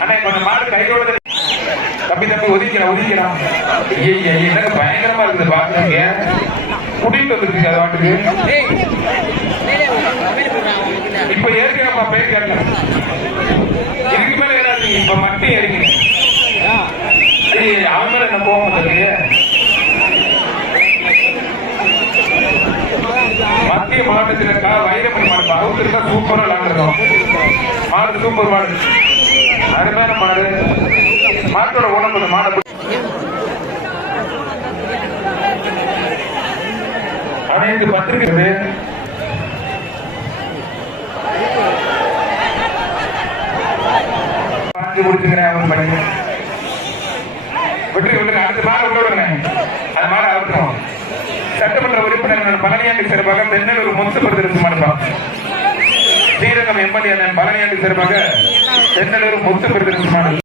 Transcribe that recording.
அண்ணா கொஞ்சம் மாடு கையோட தம்பி தம்பி ஒதுக்கலாம் ஒதுக்கலாம் ஐயா என்னங்க பயங்கரமா இருக்குது பாக்குறீங்க குடிட்டு வந்துருக்கு அது வாட்டுக்கு இப்ப ஏற்கனவே பேர் கேட்கலாம் இதுக்கு மேல ஏறாதீங்க இப்ப மட்டும் ஏறிங்க மத்திய மாவட்டத்தில் இருக்கா? வைரமணி மாடு அவங்க இருக்கா சூப்பரா விளாண்டுருக்கோம் மாடு சூப்பர் மாடு. அருமையான மாடு. மாட்டோட உடம்பு மாடு அனைத்து பத்திரிகை வாங்கி கொடுத்துக்கிறேன் அவன் பண்ணி விட்டு விட்டு அடுத்த மாட விட்டு விடுங்க சட்டமன்ற உறுப்பினர் பழனியாண்டி சிறப்பாக தென்னலூர் முத்துப்படுத்திருக்கு மாட்டோம் ஸ்ரீரங்கம் எம்எல்ஏ பழனியாண்டி சிறப்பாக தென்னலூர் முத்துப்படுத்திருக்கு மாடு